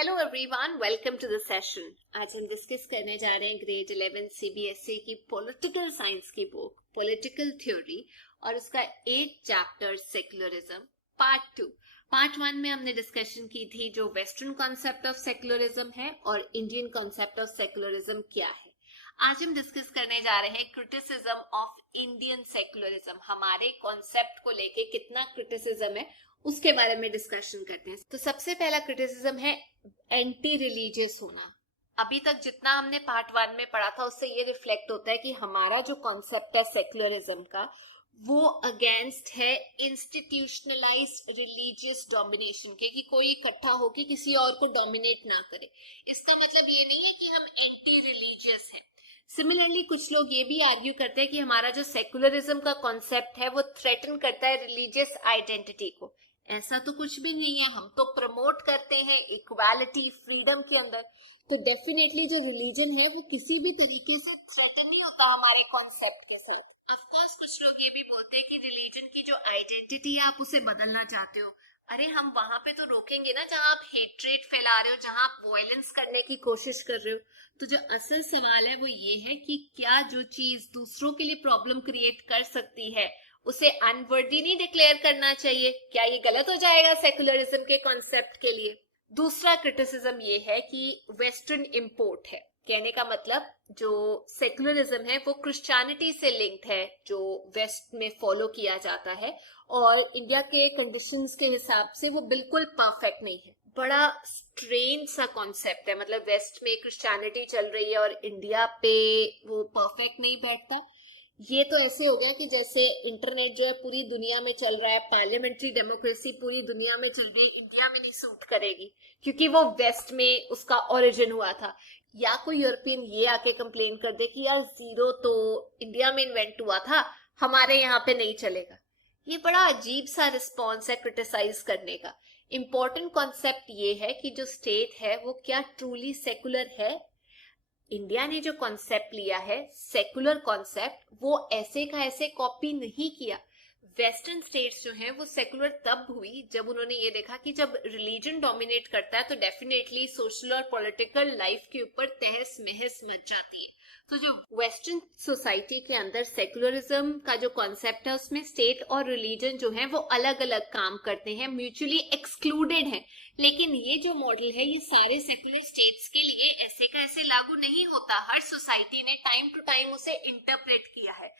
Hello everyone, welcome to the session. आज हम discuss करने जा रहे हैं ग्रेड 11 सीबीएसई की पॉलिटिकल साइंस की बुक पॉलिटिकल थ्योरी और उसका 8 चैप्टर सेक्युलरिज्म पार्ट 2। पार्ट 1 में हमने डिस्कशन की थी जो वेस्टर्न कॉन्सेप्ट ऑफ सेक्युलरिज्म है और इंडियन कॉन्सेप्ट ऑफ सेक्युलरिज्म क्या है। आज हम डिस्कस करने जा रहे हैं क्रिटिसिज्म ऑफ इंडियन सेक्युलरिज्म। हमारे कॉन्सेप्ट को लेके कितना क्रिटिसिज्म है उसके बारे में डिस्कशन करते हैं। तो सबसे पहला क्रिटिसिज्म है एंटी रिलीजियस होना। अभी तक जितना हमने पार्ट 1 में पढ़ा था उससे ये रिफ्लेक्ट होता है कि हमारा जो कॉन्सेप्ट है सेक्युलरिज्म का वो अगेंस्ट है इंस्टीट्यूशनलाइज्ड रिलीजियस डोमिनेशन के, कि कोई इकट्ठा होकर किसी और को डोमिनेट ना करे। इसका मतलब ये नहीं है कि हम एंटी रिलीजियस हैं। सिमिलरली कुछ लोग ये भी आर्ग्यू करते हैं कि हमारा जो सेक्युलरिज्म का कॉन्सेप्ट है वो थ्रेटन करता है रिलीजियस आइडेंटिटी को। ऐसा तो कुछ भी नहीं है, हम तो प्रमोट करते हैं इक्वालिटी फ्रीडम के अंदर। तो डेफिनेटली जो रिलीजन है वो किसी भी तरीके से थ्रेटन नहीं होता हमारे कॉन्सेप्ट के साथ। ऑफ कोर्स कुछ लोग ये भी बोलते हैं कि रिलीजन की जो आइडेंटिटी है आप उसे बदलना चाहते हो। अरे हम वहां पे तो रोकेंगे ना जहां आप हेट्रेट फैला रहे हो, जहां आप वायलेंस करने की कोशिश कर रहे हो। तो जो असल सवाल है वो ये है कि क्या जो चीज दूसरों के लिए प्रॉब्लम क्रिएट कर सकती है उसे अनवर्दी नहीं डिक्लेयर करना चाहिए? क्या ये गलत हो जाएगा सेक्युलरिज्म के कॉन्सेप्ट के लिए? दूसरा क्रिटिसिज्म ये है कि वेस्टर्न इंपोर्ट है। कहने का मतलब जो सेक्युलरिज्म है वो क्रिश्चियनिटी से लिंक्ड है जो वेस्ट में फॉलो किया जाता है और इंडिया के कंडीशंस के हिसाब से वो बिल्कुल परफेक्ट नहीं है। बड़ा स्ट्रेन सा कॉन्सेप्ट है, मतलब वेस्ट में क्रिश्चियनिटी चल रही है और इंडिया पे वो परफेक्ट नहीं बैठता। ये तो ऐसे हो गया कि जैसे इंटरनेट जो है पूरी दुनिया में चल रहा है, पार्लियामेंट्री डेमोक्रेसी पूरी दुनिया में चल रही है, इंडिया में नहीं सूट करेगी क्योंकि वो वेस्ट में उसका ओरिजिन हुआ था। या कोई यूरोपियन ये आके कंप्लेन कर दे कि यार जीरो तो इंडिया में इन्वेंट हुआ था, हमारे यहाँ पे नहीं चलेगा। ये बड़ा अजीब सा रिस्पॉन्स है क्रिटिसाइज करने का। इम्पोर्टेंट कॉन्सेप्ट ये है कि जो स्टेट है वो क्या ट्रूली सेकुलर है। इंडिया ने जो कॉन्सेप्ट लिया है सेकुलर कॉन्सेप्ट, वो ऐसे का ऐसे कॉपी नहीं किया। वेस्टर्न स्टेट्स जो हैं वो सेकुलर तब हुई जब उन्होंने ये देखा कि जब रिलीजन डोमिनेट करता है तो डेफिनेटली सोशल और पॉलिटिकल लाइफ के ऊपर तहस महस मच जाती है। तो जो वेस्टर्न सोसाइटी के अंदर सेकुलरिज्म का जो कॉन्सेप्ट है उसमें स्टेट और रिलीजन जो है वो अलग अलग काम करते हैं, म्यूचुअली एक्सक्लूडेड है। लेकिन ये जो मॉडल है ये सारे सेकुलर स्टेट्स के लिए ऐसे का ऐसे लागू नहीं होता। हर सोसाइटी ने टाइम टू टाइम उसे इंटरप्रेट किया है।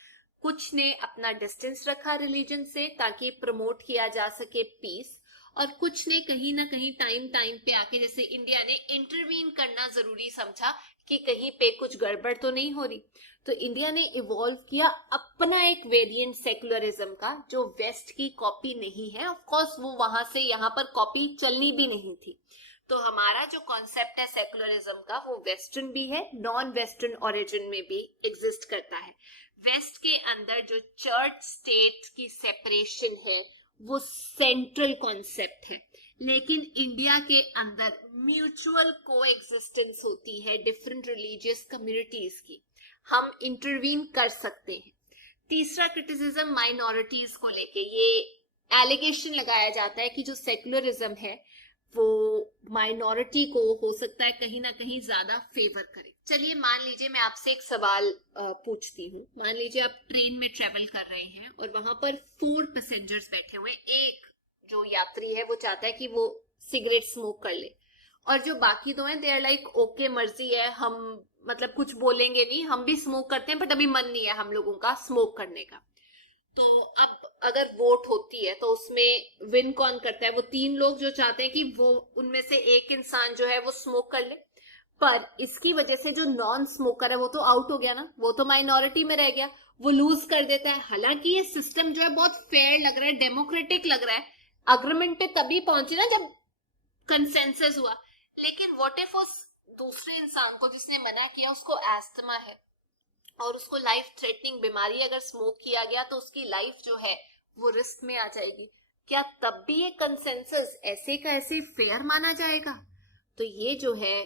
कुछ ने अपना डिस्टेंस रखा रिलीजन से ताकि प्रमोट किया जा सके पीस, और कुछ ने कहीं ना कहीं टाइम टाइम पे आके, जैसे इंडिया ने इंटरवीन करना जरूरी समझा कि कहीं पे कुछ गड़बड़ तो नहीं हो रही, तो इंडिया ने इवॉल्व किया अपना एक वेरिएंट सेकुलरिज्म का जो वेस्ट की कॉपी नहीं है। ऑफ कोर्स वो वहां से यहाँ पर कॉपी चलनी भी नहीं थी। तो हमारा जो कॉन्सेप्ट है सेकुलरिज्म का वो वेस्टर्न भी है, नॉन वेस्टर्न ओरिजिन में भी एग्जिस्ट करता है। वेस्ट के अंदर जो चर्च स्टेट की सेपरेशन है वो सेंट्रल कॉन्सेप्ट है, लेकिन इंडिया के अंदर म्यूचुअल कोएग्जिस्टेंस होती है डिफरेंट रिलीजियस कम्युनिटीज की। हम इंटरवीन कर सकते हैं। तीसरा क्रिटिसिज्म माइनॉरिटीज को लेके, ये एलिगेशन लगाया जाता है कि जो सेकुलरिज्म है वो माइनॉरिटी को हो सकता है कहीं ना कहीं ज्यादा फेवर करे। चलिए मान लीजिए मैं आपसे एक सवाल पूछती हूँ। मान लीजिए आप ट्रेन में ट्रेवल कर रहे हैं और वहां पर 4 पैसेंजर्स बैठे हुए, एक जो यात्री है वो चाहता है कि वो सिगरेट स्मोक कर ले और जो बाकी दो हैं दे आर लाइक ओके मर्जी है, हम मतलब कुछ बोलेंगे नहीं, हम भी स्मोक करते हैं बट अभी मन नहीं है हम लोगों का स्मोक करने का। तो अब अगर वोट होती है तो उसमें विन कौन करता है? वो 3 लोग जो चाहते हैं कि वो उनमें से एक इंसान जो है वो स्मोक कर ले। पर इसकी वजह से जो नॉन स्मोकर है वो तो आउट हो गया ना, वो तो माइनॉरिटी में रह गया, वो लूज कर देता है। हालांकि ये सिस्टम जो है बहुत फेयर लग रहा है, डेमोक्रेटिक लग रहा है, अग्रीमेंट पे तभी पहुंचे ना जब कंसेंसस हुआ। लेकिन व्हाट इफ उस दूसरे इंसान को जिसने मना किया उसको एस्थमा है और उसको लाइफ थ्रेटनिंग बीमारी, अगर स्मोक किया गया तो उसकी लाइफ जो है वो रिस्क में आ जाएगी। क्या तब भी ये कंसेंसस ऐसे का ऐसे फेयर माना जाएगा? तो ये जो है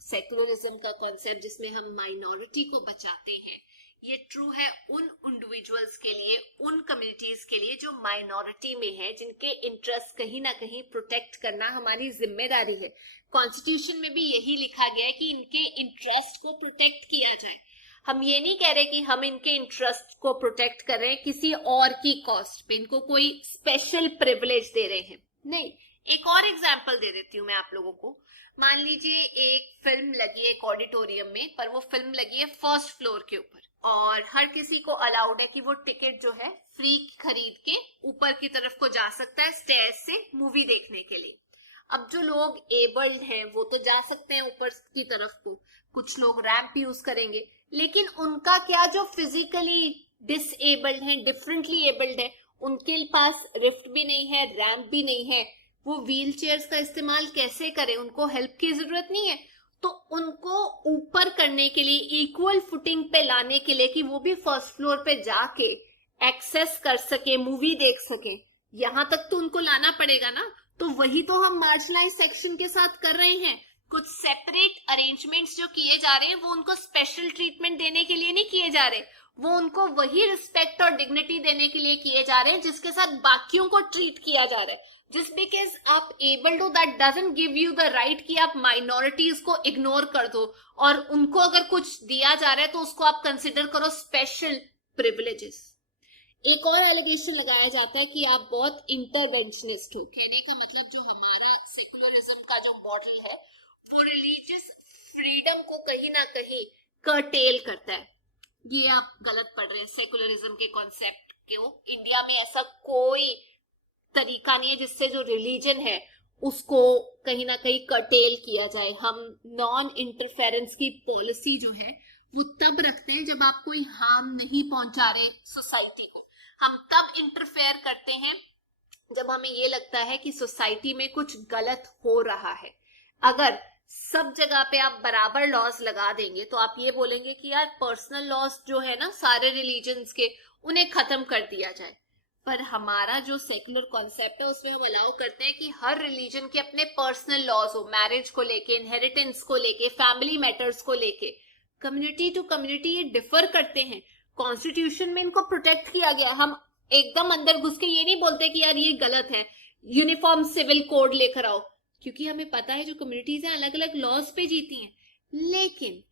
सेकुलरिज्म का कॉन्सेप्ट जिसमें हम माइनॉरिटी को बचाते हैं, ये ट्रू है उन इंडिविजुअल्स के लिए, उन कम्युनिटीज के लिए जो माइनॉरिटी में है, जिनके इंटरेस्ट कहीं ना कहीं प्रोटेक्ट करना हमारी जिम्मेदारी है। कॉन्स्टिट्यूशन में भी यही लिखा गया है कि इनके इंटरेस्ट को प्रोटेक्ट किया जाए। हम ये नहीं कह रहे कि हम इनके इंटरेस्ट को प्रोटेक्ट कर रहे हैं किसी और की कॉस्ट पे, इनको कोई स्पेशल प्रिविलेज दे रहे हैं, नहीं। एक और एग्जांपल दे देती हूँ मैं आप लोगों को। मान लीजिए एक फिल्म लगी है एक ऑडिटोरियम में, पर वो फिल्म लगी है फर्स्ट फ्लोर के ऊपर, और हर किसी को अलाउड है कि वो टिकट जो है फ्री खरीद के ऊपर की तरफ को जा सकता है स्टेयर्स से मूवी देखने के लिए। अब जो लोग एबल्ड हैं वो तो जा सकते हैं ऊपर की तरफ को, कुछ लोग रैंप यूज करेंगे, लेकिन उनका क्या, जो फिजिकली डिसेबल्ड हैं, डिफरेंटली एबल्ड है, उनके पास लिफ्ट भी नहीं है, रैंप भी नहीं है, वो व्हील चेयर्स का इस्तेमाल कैसे करें? उनको हेल्प की जरूरत नहीं है। तो उनको ऊपर करने के लिए, इक्वल फुटिंग पे लाने के लिए कि वो भी फर्स्ट फ्लोर पे जाके एक्सेस कर सके, मूवी देख सके, यहां तक तो उनको लाना पड़ेगा ना। तो वही तो हम मार्जिनलाइज सेक्शन के साथ कर रहे हैं। कुछ सेपरेट अरेंजमेंट्स जो किए जा रहे हैं वो उनको स्पेशल ट्रीटमेंट देने के लिए नहीं किए जा रहे, वो उनको वही रिस्पेक्ट और डिग्निटी देने के लिए किए जा रहे हैं जिसके साथ बाकियों को ट्रीट किया जा रहा है। जस्ट बिकॉज आप एबल्ड हो, that doesn't give you the right कि आप माइनॉरिटीज को इग्नोर कर दो और उनको अगर कुछ दिया जा रहा है तो उसको आप कंसिडर करो स्पेशल प्रिविलेजेस। एक और एलिगेशन लगाया जाता है कि आप बहुत इंटरवेंशनिस्ट हो। कहने का मतलब जो हमारा सेकुलरिज्म का जो मॉडल है वो रिलीजियस फ्रीडम को कहीं ना कहीं कर्टेल करता है। ये आप गलत पढ़ रहे हैं सेकुलरिज्म के कॉन्सेप्ट को। इंडिया में ऐसा कोई तरीका नहीं है जिससे जो रिलीजन है उसको कहीं ना कहीं कर्टेल किया जाए। हम नॉन इंटरफेरेंस की पॉलिसी जो है वो तब रखते हैं जब आप कोई हार्म नहीं पहुंचा रहे सोसाइटी को। हम तब इंटरफेयर करते हैं जब हमें ये लगता है कि सोसाइटी में कुछ गलत हो रहा है। अगर सब जगह पे आप बराबर लॉज लगा देंगे तो आप ये बोलेंगे कि यार पर्सनल लॉज जो है ना सारे रिलीजन्स के, उन्हें खत्म कर दिया जाए। पर हमारा जो सेकुलर कॉन्सेप्ट है उसमें हम अलाउ करते हैं कि हर रिलीजन के अपने पर्सनल लॉज हो, मैरिज को लेके, इनहेरिटेंस को लेके, फैमिली मैटर्स को लेके। कम्युनिटी टू कम्युनिटी ये डिफर करते हैं। कॉन्स्टिट्यूशन में इनको प्रोटेक्ट किया गया। हम एकदम अंदर घुस के ये नहीं बोलते कि यार ये गलत है, यूनिफॉर्म सिविल कोड लेकर आओ, क्योंकि हमें पता है जो कम्युनिटीज हैं अलग अलग लॉज पे जीती हैं। लेकिन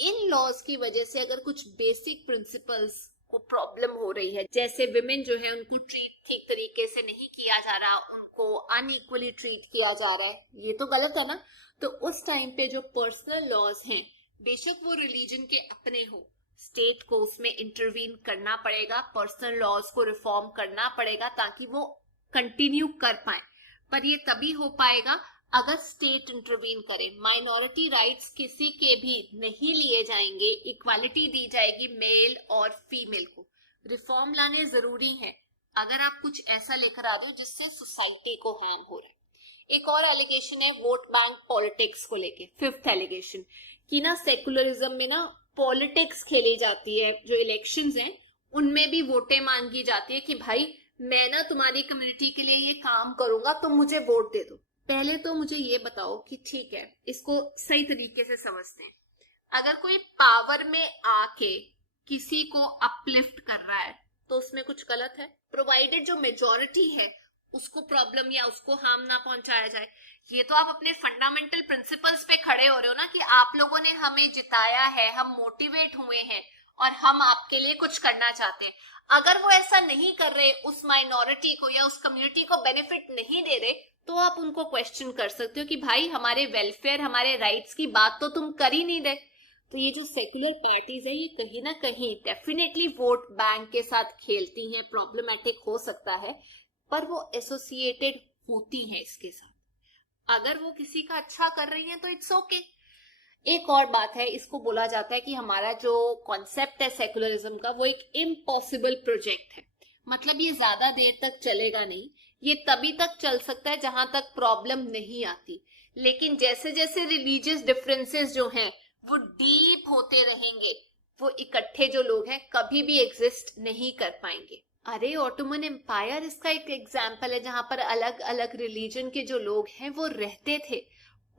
इन लॉज की वजह से अगर कुछ बेसिक प्रिंसिपल्स को प्रॉब्लम हो रही है, जैसे विमेन जो है उनको ट्रीट ठीक तरीके से नहीं किया जा रहा, उनको अनइक्वली ट्रीट किया जा रहा है, ये तो गलत है ना। तो उस टाइम पे जो पर्सनल लॉज हैं, बेशक वो रिलीजन के अपने हो, स्टेट को उसमें इंटरवीन करना पड़ेगा, पर्सनल लॉज को रिफॉर्म करना पड़ेगा ताकि वो कंटिन्यू कर पाए। पर ये तभी हो पाएगा अगर स्टेट इंटरवीन करे। माइनॉरिटी राइट्स किसी के भी नहीं लिए जाएंगे, इक्वालिटी दी जाएगी मेल और फीमेल को। रिफॉर्म लाने जरूरी है अगर आप कुछ ऐसा लेकर आ रहे हो जिससे सोसाइटी को हार्म हो रहा है। एक और एलिगेशन है वोट बैंक पॉलिटिक्स को लेके, फिफ्थ एलिगेशन, कि ना सेकुलरिज्म में ना पॉलिटिक्स खेली जाती है। जो इलेक्शंस हैं उनमें भी वोटें मांगी जाती है कि भाई मैं ना तुम्हारी कम्युनिटी के लिए ये काम करूंगा तो मुझे वोट दे दो। पहले तो मुझे ये बताओ कि ठीक है, इसको सही तरीके से समझते हैं। अगर कोई पावर में आके किसी को अपलिफ्ट कर रहा है तो उसमें कुछ गलत है, प्रोवाइडेड जो मेजॉरिटी है उसको प्रॉब्लम या उसको हार्म ना पहुंचाया जाए। ये तो आप अपने फंडामेंटल प्रिंसिपल्स पे खड़े हो रहे हो ना कि आप लोगों ने हमें जिताया है, हम मोटिवेट हुए हैं और हम आपके लिए कुछ करना चाहते हैं। अगर वो ऐसा नहीं कर रहे, उस माइनॉरिटी को या उस कम्युनिटी को बेनिफिट नहीं दे रहे, तो आप उनको क्वेश्चन कर सकते हो कि भाई हमारे वेलफेयर, हमारे राइट्स की बात तो तुम कर ही नहीं रहे। तो ये जो सेक्युलर पार्टीज है ये कहीं ना कहीं डेफिनेटली वोट बैंक के साथ खेलती हैं, प्रॉब्लमेटिक हो सकता है, पर वो एसोसिएटेड होती हैं इसके साथ। अगर वो किसी का अच्छा कर रही हैं तो इट्स ओके। एक और बात है, इसको बोला जाता है कि हमारा जो कॉन्सेप्ट है सेकुलरिज्म का वो एक इम्पॉसिबल प्रोजेक्ट है। मतलब ये ज्यादा देर तक चलेगा नहीं, ये तभी तक चल सकता है जहां तक प्रॉब्लम नहीं आती। लेकिन जैसे जैसे रिलीजियस डिफरेंसेस जो हैं वो डीप होते रहेंगे, वो इकट्ठे जो लोग हैं कभी भी एग्जिस्ट नहीं कर पाएंगे। अरे ऑटोमन एम्पायर इसका एक एग्जाम्पल है जहां पर अलग अलग रिलीजन के जो लोग हैं वो रहते थे।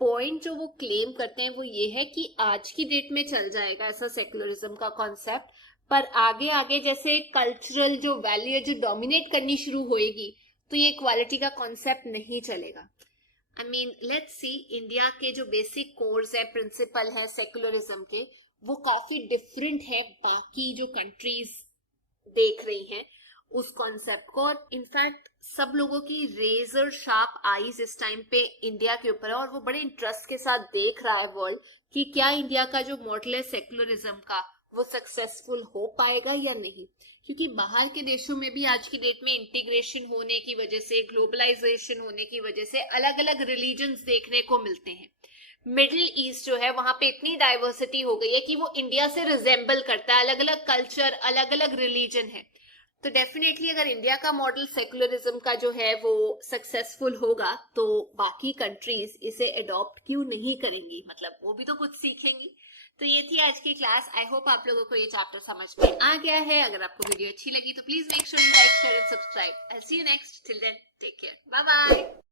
पॉइंट जो वो क्लेम करते हैं वो ये है कि आज की डेट में चल जाएगा ऐसा सेकुलरिज्म का कॉन्सेप्ट, पर आगे आगे जैसे कल्चरल जो वैल्यू है जो डोमिनेट करनी शुरू होएगी तो ये इक्वालिटी का कॉन्सेप्ट नहीं चलेगा. I mean let's see, India के जो बेसिक कोर्स है, प्रिंसिपल है सेकुलरिज्म के, वो काफी डिफरेंट है बाकी जो कंट्रीज देख रही हैं उस कॉन्सेप्ट को. और इनफैक्ट सब लोगों की रेजर शार्प आईज इस टाइम पे इंडिया के ऊपर है और वो बड़े इंटरेस्ट के साथ देख रहा है वर्ल्ड कि क्या इंडिया का जो मॉडल है सेकुलरिज्म का वो सक्सेसफुल हो पाएगा या नहीं. क्योंकि बाहर के देशों में भी आज की डेट में इंटीग्रेशन होने की वजह से, ग्लोबलाइजेशन होने की वजह से अलग अलग रिलीजन्स देखने को मिलते हैं. मिडिल ईस्ट जो है वहां पे इतनी डाइवर्सिटी हो गई है कि वो इंडिया से रिजेंबल करता है, अलग अलग कल्चर, अलग अलग रिलीजन है. तो डेफिनेटली अगर इंडिया का मॉडल सेकुलरिज्म का जो है वो सक्सेसफुल होगा तो बाकी कंट्रीज इसे अडॉप्ट क्यों नहीं करेंगी, मतलब वो भी तो कुछ सीखेंगी. तो ये थी आज की क्लास. आई होप आप लोगों को ये चैप्टर समझ में आ गया है. अगर आपको वीडियो अच्छी लगी तो please make sure you like, share and subscribe. I see you next. Till then take care. Bye bye.